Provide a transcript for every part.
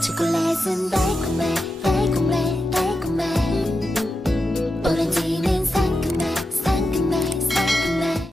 초콜릿은 달콤해 달콤해 달콤해 오렌지는 상큼해 상큼해 상큼해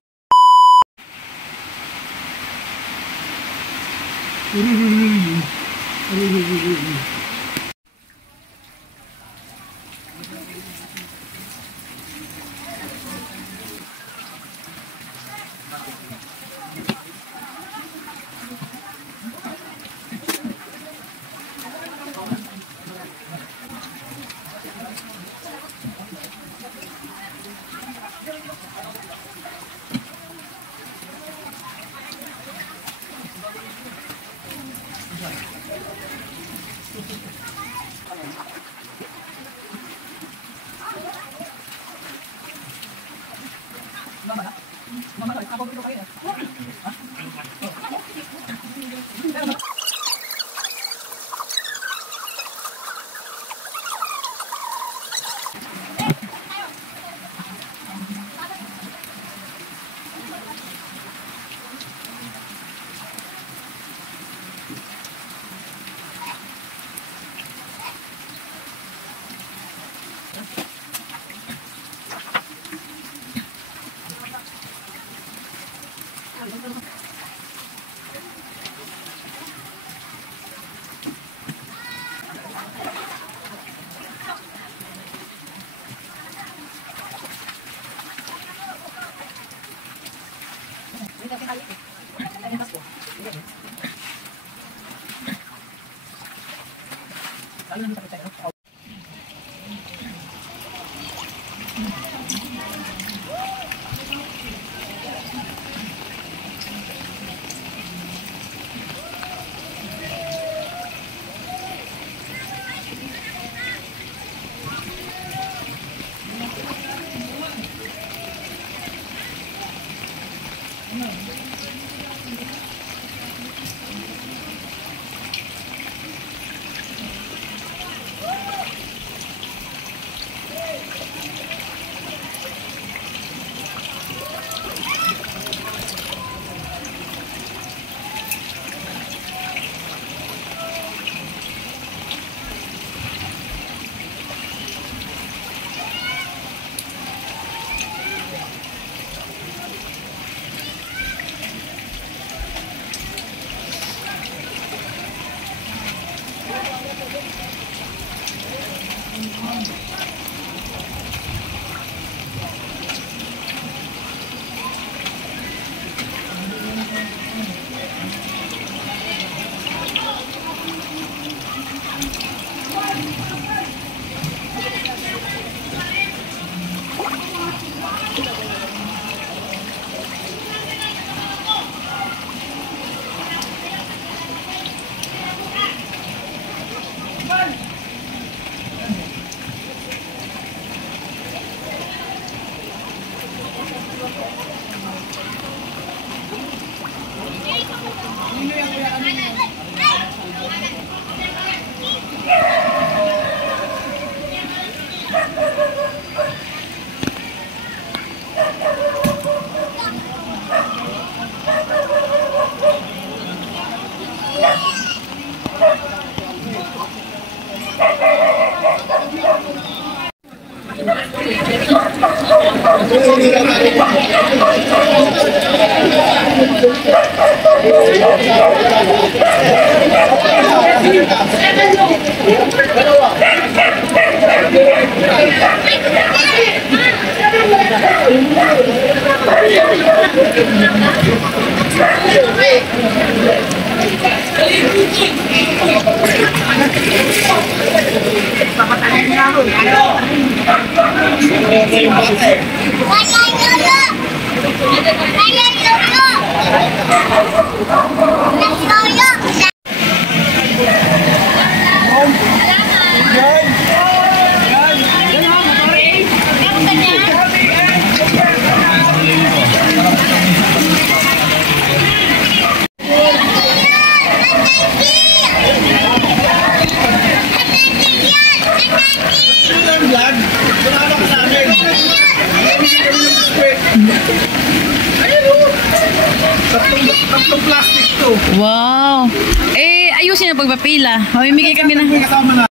Wow. Eh, ayusin ang pagpapila. Mamimigay kami ng...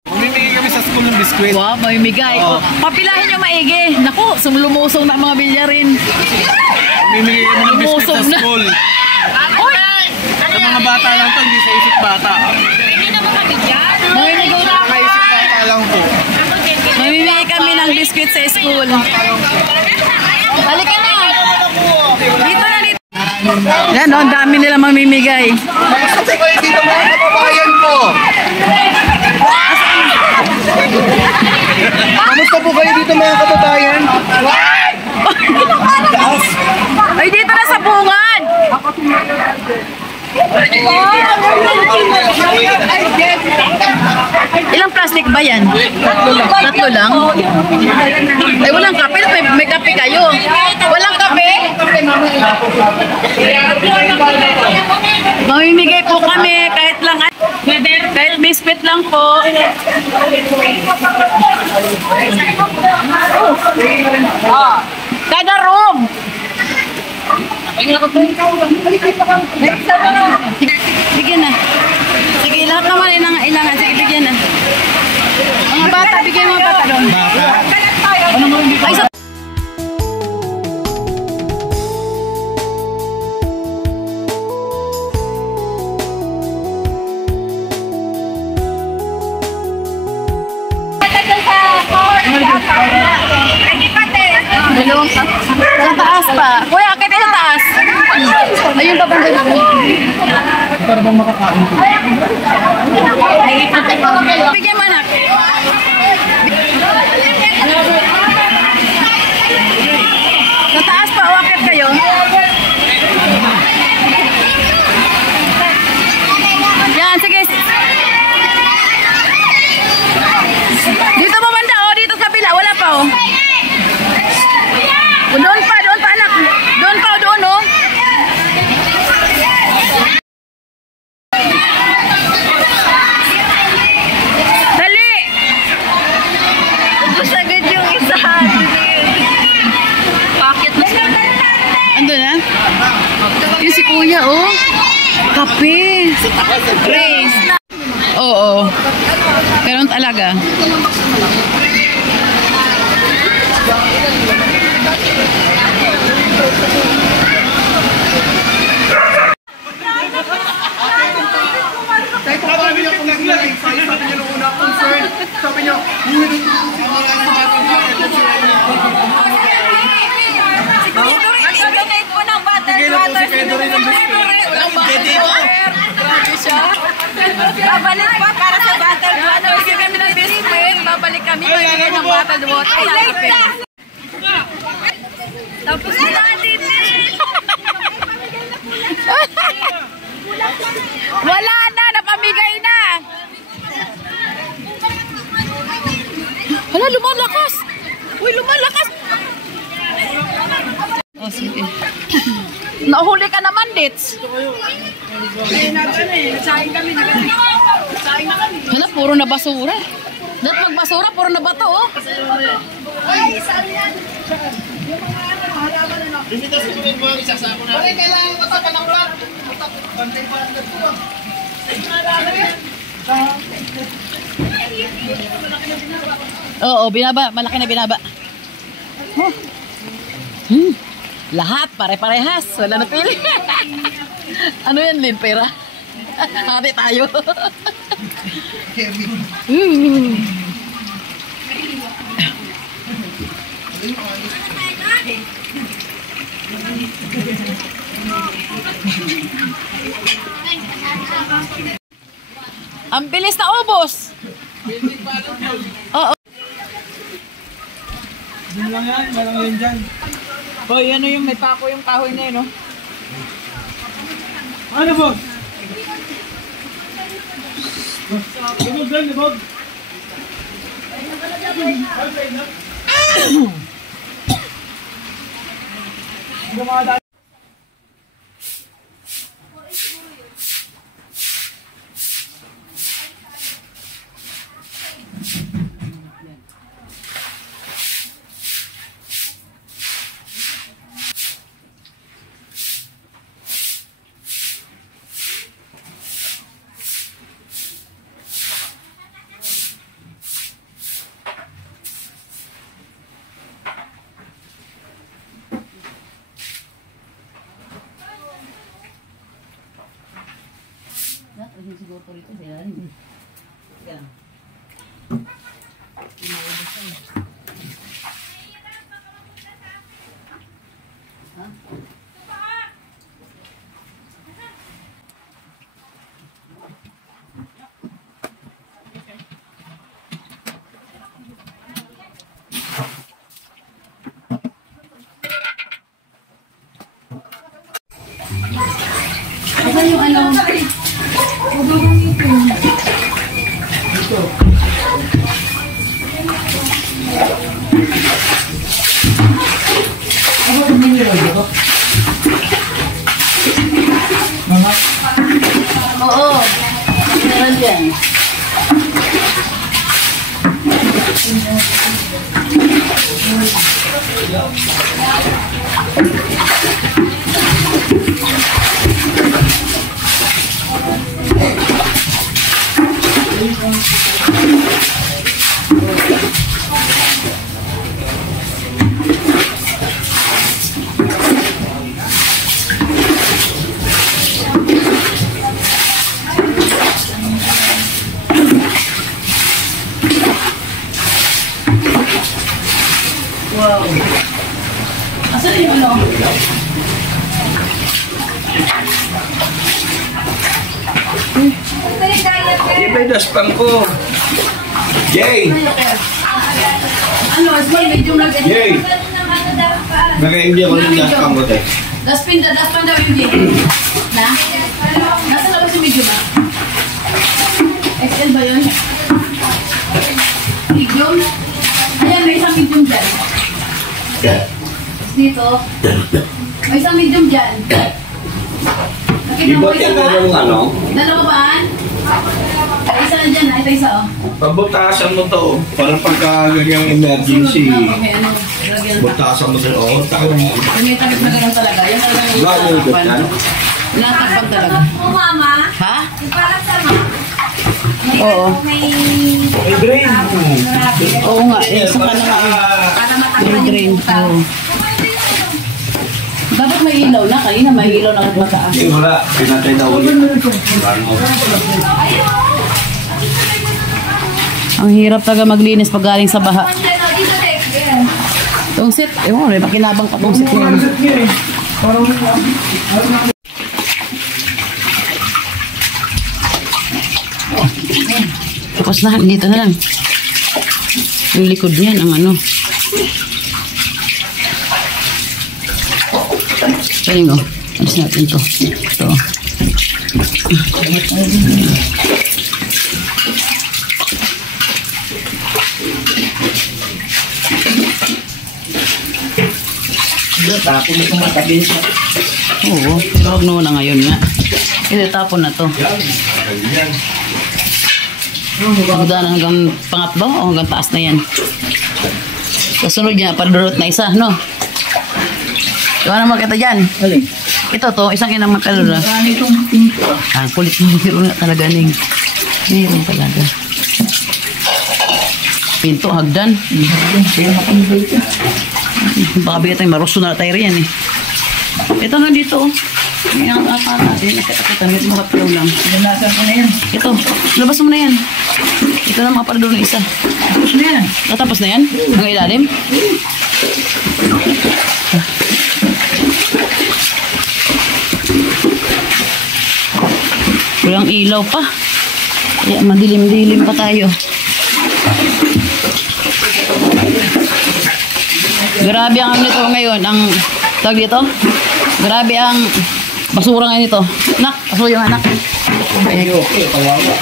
Mamimigay kami sa school ng biskwit. Wow, mamimigay. Oo. Papilahin nyo maigi. Naku, sumulusong na ang mga bilyarin. Mamimigay kami ng biskwit sa Lumusog na. school. Uy! Sa mga bata lang to, hindi sa isip bata. Mamimigay na. Sa isip bata lang po. Mamimigay kami ng biscuit sa school. Halika na. Dito na, dito. Yan, oh, ang dami nila mamimigay. Kamusta po kayo dito mga kababayan ko? Kamusta po kayo dito mga kababayan? Ay, dito na sa bungad. Ilang plastic ba yan? Tatlo lang? Ay, walang kape. May kape kayo. Walang kape? Mamimigay po kami kahit lang, kahit biscuit lang po. Kada room. Bigyan na. Sige, lahat naman ilangan. Sige, bigyan na. Mga bata, bigyan mga bata doon. Ay, sa... Sa taas pa. Kuya, akit sa taas. Ayun pa banda namin. Para bang makakain ko? Bigyan mo anak. Sa taas pa, o akit kayo. Yan, sige. Dito pa banda, o. Dito sa kabila. Wala pa, o. Doon pa anak. Doon pa, oh. Dali! Ubus agad yung isa. Bakit na siya? Ando na? Yung si kuya, oh. Kape. Grace. Oo. Ganun talaga. Kahit pa paano niya kung nag-live, sabi niya nung una concern, sabi niya, Donate po ng bottled water. Babalik pa para sa bottled water. Bigyan kami ng biscuit. Babalik kami. Bigyan ng bottled water. Tapos na natin. Wala na. Napamigay na. Hala, lumalakas. Uy, lumalakas. Oh, sige. Nahuli ka naman, Dits. Hala, puro na basura. Dapat magbasura, puro na bato, oh. Ay, saan yan? Yung mga halaman na. Limitas ko rin mga isasako na. Pare, kailangan ko sa panangpat. Bantay pa ang po. Oo, binaba. Malaki na binaba. Oh. Lahat, pare-parehas. Wala na pili. Ano yan, Lin? Pera? Hati tayo. Ang bilis na ubos. Oo. Yun lang yan, walang yun dyan. Hoy, ano yung may pako yung kahoy na yun, no? Ano, boss? Ano, dyan, boss? din siguro po rito. Yan. Yan. Ha? Ano yung ano? Oo. Meron dyan. Wow. Asan yung ano? Iba yung daspang ko. Jay! Ano, small, medium lang. Jay! Naka-hindi ako ng daspang ko tayo. Daspan daw yung Jay. Na? Nasa labas yung medium ba? XL ba yun? Medium? Ayan, may isang medium dyan. Dito. May isang medium dyan. Nakita mo Iba isa yung ba? merong ano? Dalawa ba? Ay, isa na dyan. Ito isa oh. Pabutasan mo to. Para pagka ganyang emergency. Sunod na, okay, ano, lagyan pa. Butasan mo to. Oo, takot mo. May takip na ganun talaga. Yan talaga yung Bago yung tatapan. ano? Natapag talaga. Mama, Ha? yung parang sama. May Oo. may May drain. Oo nga. Eh, saka na nga. para May matakpan drain. yung puta. Oo. Dapat may ilaw na. Kanina may ilaw na at mataas. Eh, wala. Pinatay na ulit. Ano? Ang hirap talaga maglinis pag galing sa baha. Dito, Tek. Tungsit. Ewan, may pakinabang pa tungsit yan. Tapos na, dito na lang. Yung likod niyan, ang ano. Kaya nga, alis natin to. Ito. Tapos mo kung matabi siya. Oo, pero huwag na ngayon nga. Ito, tapon na to. Magdaan hanggang pangatlo o hanggang taas na yan. Kasunod niya, padurot na isa, no? Gawa naman kita dyan. Ito to, isang inang makalula. Ah, kulit mo. Meron nga talaga ning. Meron talaga. Pinto, hagdan. Baka bigyan tayo, maruso na tayo rin yan eh. Ito na dito oh. May apa natin, nakita-kita, may mga palaw lang. Nasa ko na yan. Ito, labas mo na yan. Ito na mga palador ng isa. Tapos na yan. Natapos na yan? Ang ilalim? Walang ilaw pa. Kaya madilim-dilim pa tayo. Grabe ang ano nito ngayon. Ang tawag dito? Grabe ang basura ngayon nito. Nak, aso yung anak.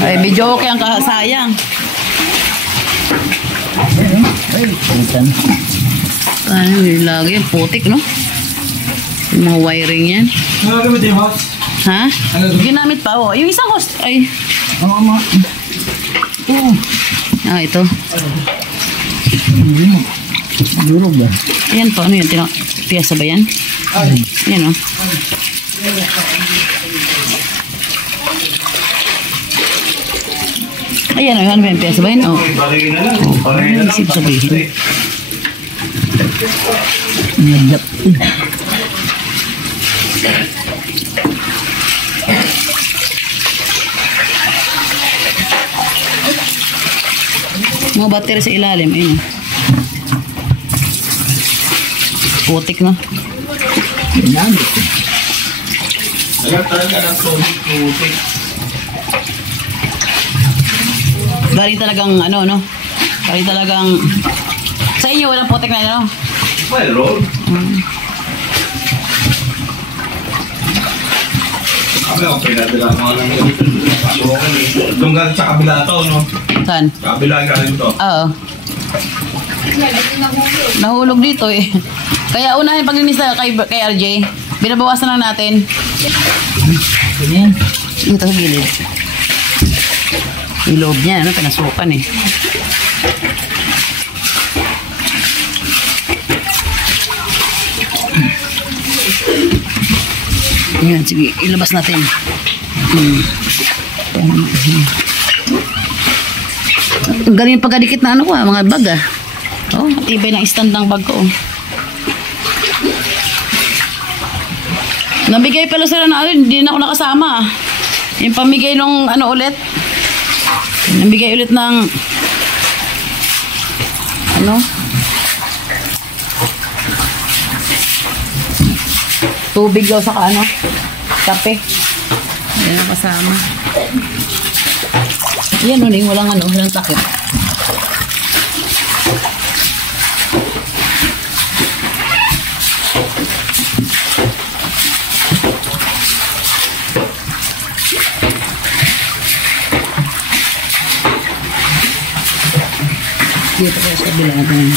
Ay, video okay ang sayang. Ano yung lagi? Putik, no? Yung mga wiring yan. Nagagamit yung host. Ha? Ginamit pa, oh. Yung isang host. Ay. Oo, ma. Oo. Ah, ito. Durog ba? Ayan po, ano yan? Piyasa ba yan? Ayan, oh. Ayan, oh. Ano ba yung piyasa ba yan? Oh. Balingin na lang. Ano yung isip sabihin? Nagdap. Mga battery sa ilalim. Ayun. Putik na. Kaya talaga ng tubig. Galing talagang ano, no? Galing talagang... Sa inyo, walang putik na ano? Mayroon. Kami ako pinadala mga lang dito. Itong galing sa kabila to, no? Saan? Kabila galing to. Oo. Nahulog dito eh. Kaya unahin paglinis na kay RJ. Binabawasan lang natin. Dito sa gilid. Yung loob niya, ano, pinasukan eh. Ayan, sige, ilabas natin. Ang galing yung pagkadikit na ano ko, mga bag ah. Oh, matibay ng stand ng bag ko. Nabigay pala sila na ano, hindi na ako nakasama. Yung pamigay nung ano ulit. Nabigay ulit ng ano? Tubig daw saka ano? Kape. Yan ang kasama. Yan uling, walang ano, walang takip. Dito kaya sa bila natin.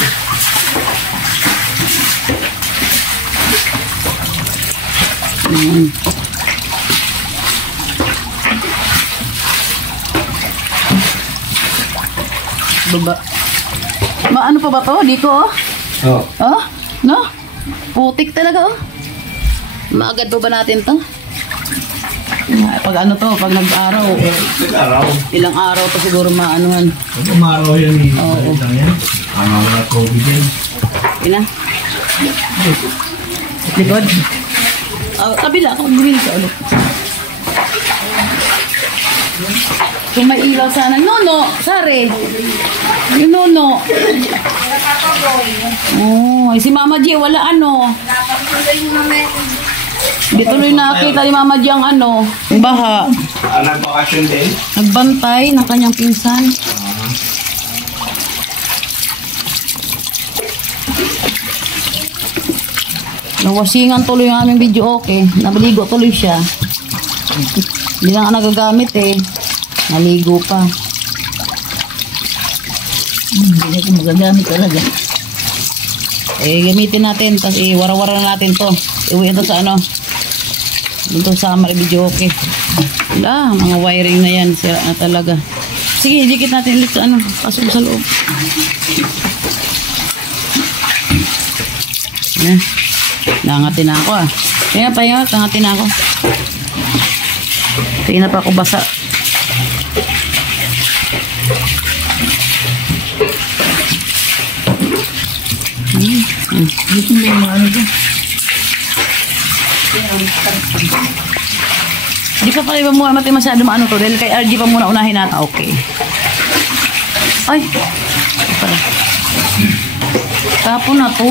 Baba. Ano pa ba to? Dito oh? Oo. Oh? No? Putik talaga oh. Maagad pa ba natin to? Pag ano to, pag nag-araw. Nag-araw. Ilang araw to siguro maanuhan. Pag umaraw yan, Oo. wala COVID yan. Ina. Likod. Kabila ako, bumili ka ulit. Kung may ilaw sana. Nono, sare. Yung nono. Oh, ay si Mama G, wala ano. Di tuloy nakita ni Mama G ang ano, yung baha. Nag-vacation din? Nagbantay ng kanyang pinsan. Nawasingan tuloy yung aming video okay. Nabaligo tuloy siya. Hindi na nga nagagamit eh. Naligo pa. Hindi na ito magagamit talaga. Eh, gamitin natin. Tapos wara-wara na natin to. Iuwi ito sa ano. Dito sa video okay. Wala, mga wiring na yan. Sira na talaga. Sige, dikit natin ulit sa ano. Pasok sa loob. Yan. Nangatin na ako ah. Kaya pa yun, nangatin na ako. Kaya na pa ako basa. Dito na yung mga ano dyan. Di pa pala iba muna natin masyado maano to. Dahil kay RG pa muna unahin natin. Okay. Ay. Pala. Tapon na to.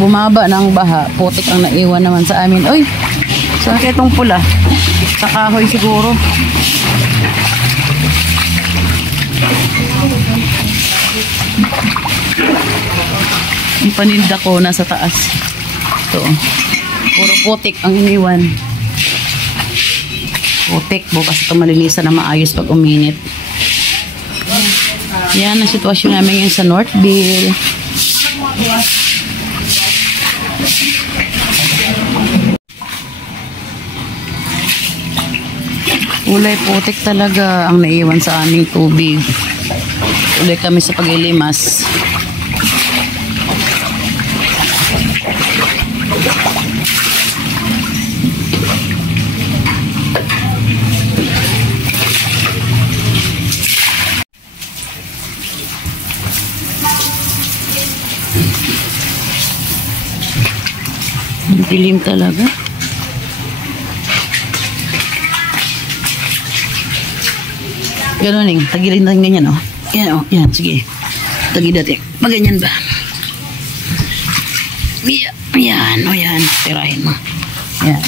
Bumaba ng baha. Putik ang naiwan naman sa amin. Uy! Saan kaya itong pula? Sa kahoy siguro. Yung paninda ko nasa taas. Ito. Puro putik ang iniwan. Putik. Bukas ito malinisan na maayos pag uminit. Yan ang sitwasyon namin ngayon sa Northville. Kulay putik talaga ang naiwan sa aming tubig. Ulit kami sa paglilimas. Dilim talaga. Ganunin, tagilid na ganyan, oh. Yan, oh, yan, sige. Tagilid natin. Maganyan ba? Yan, oh, yan. Tirahin mo. Yan.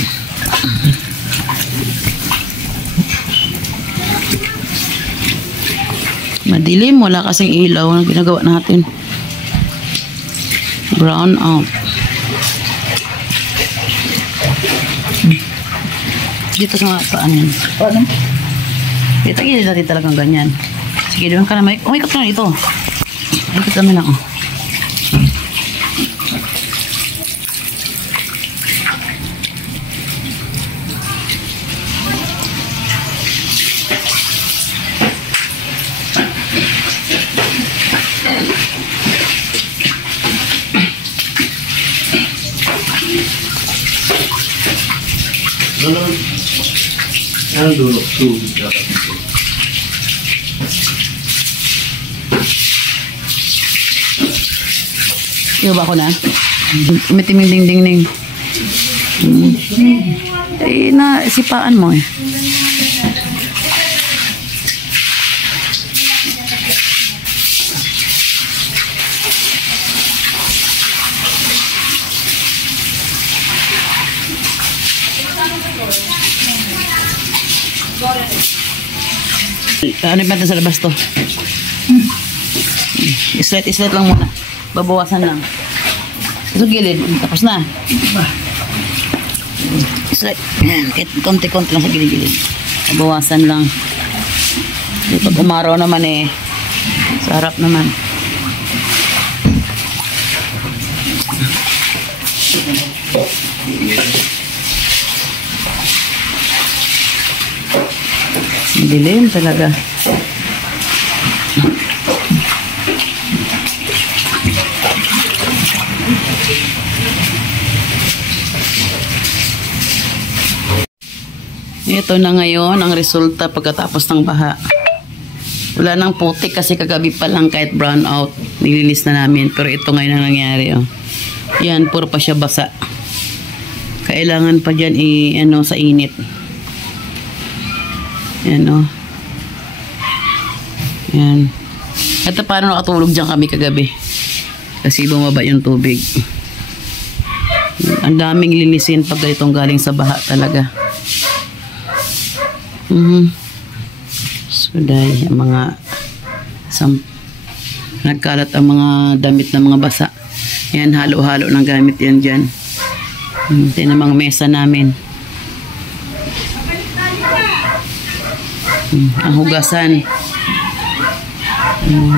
Madilim, wala kasing ilaw na ginagawa natin. Brown out. Dito sa mga paan yan. Paano? Dito gilid natin talagang ganyan. Sige, doon ka na may... Umikot na ito. Umikot namin lang, oh. Ang dulok tubig dapat ito. Iyo ba ako na? Umitim yung ding-ding-ding. Eh, sipaan mo eh. Ano yung natin sa labas to? Islet lang muna. Babawasan lang. Ito gilid. Tapos na. Islet. Konti-konti lang sa gilid-gilid. Babawasan lang. Pag umaraw naman eh. Sa harap naman. Dilim talaga. Ito na ngayon ang resulta pagkatapos ng baha. Wala nang putik kasi kagabi pa lang kahit brown out. Nilinis na namin. Pero ito ngayon ang nangyari. Oh. Yan, puro pa siya basa. Kailangan pa dyan sa init. Yan o. Yan. Ito paano nakatulog dyan kami kagabi. Kasi bumaba yung tubig. Ang daming linisin pag ganitong galing sa baha talaga. So dahil ang mga nagkalat ang mga damit ng mga basa. Yan, halo-halo ng gamit yan dyan. Ito yung mga mesa namin. Ang hugasan.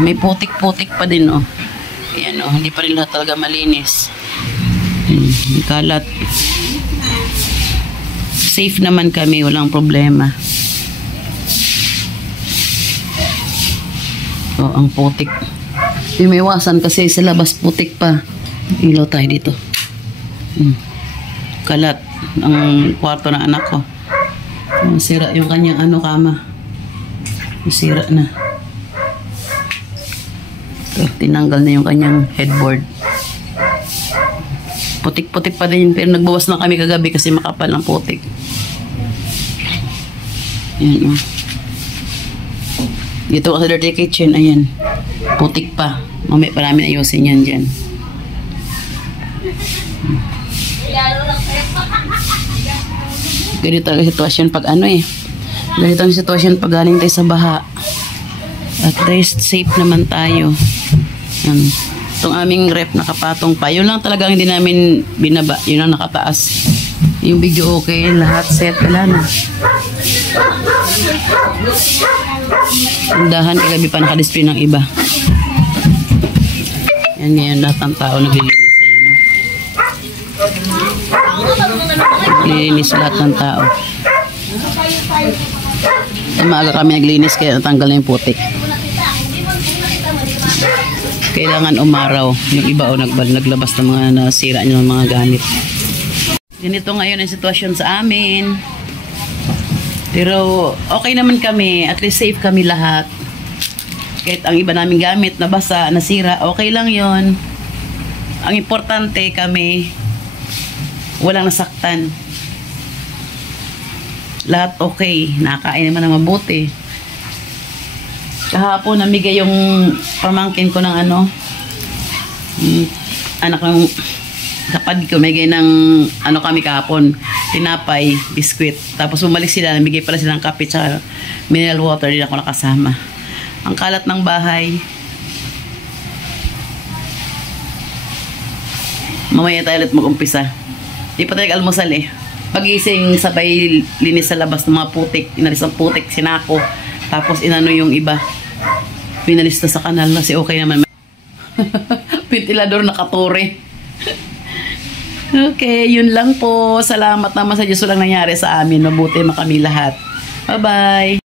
May putik-putik pa din, oh. Ayan, oh. Hindi pa rin lahat talaga malinis. Kalat. Safe naman kami. Walang problema. Oh, ang putik. Hindi may iwasan kasi sa labas putik pa. Ilaw tayo dito. Kalat. Ang kwarto ng anak ko. Sira yung kanyang kama. Sira na. So, tinanggal na yung kanyang headboard. Putik-putik pa din. Pero nagbawas na kami kagabi kasi makapal ang putik. Ayan, oh. Dito sa dirty kitchen, ayan. Putik pa. Mamaya pa namin ayusin yan dyan. Ganito ang sitwasyon pag ganito ang sitwasyon pag galing tayo sa baha. At least safe naman tayo. Itong aming rep nakapatong pa. Yun lang talaga hindi namin binaba. Yun ang nakataas. Yung video okay. Lahat set. Wala na. Tindahan kagabi pa nakadisplay ng iba. Yan ngayon lahat ng tao naglilinis. Ayan, no? Naglilinis lahat ng tao. Maaga kami naglinis kaya natanggal na yung putik. Kailangan umaraw. Yung iba naglabas ng mga nasira ng mga gamit. Ganito ngayon ang sitwasyon sa amin. Pero okay naman kami. At least safe kami lahat. Kahit ang iba namin gamit nabasa, nasira, okay lang yon. Ang importante kami walang nasaktan. Lahat okay. Nakakain naman ng mabuti. Kahapon, namigay yung pamangkin ko ng ano, anak ng kapatid ko, namigay ng ano kami kahapon, tinapay, biskwit. Tapos bumalik sila, namigay pala sila ng kape tsaka mineral water, din ako nakasama. Ang kalat ng bahay. Mamaya tayo ulit mag-umpisa. Di pa tayo almusal eh. Pagising, sabay linis sa labas ng mga putik. Inalis ang putik, sinako. Tapos inano yung iba. Pinalis na sa kanal na si okay naman. Ventilador nakatore. Okay, yun lang po. Salamat naman sa Diyos walang nangyari sa amin. Mabuti kami lahat. Bye-bye.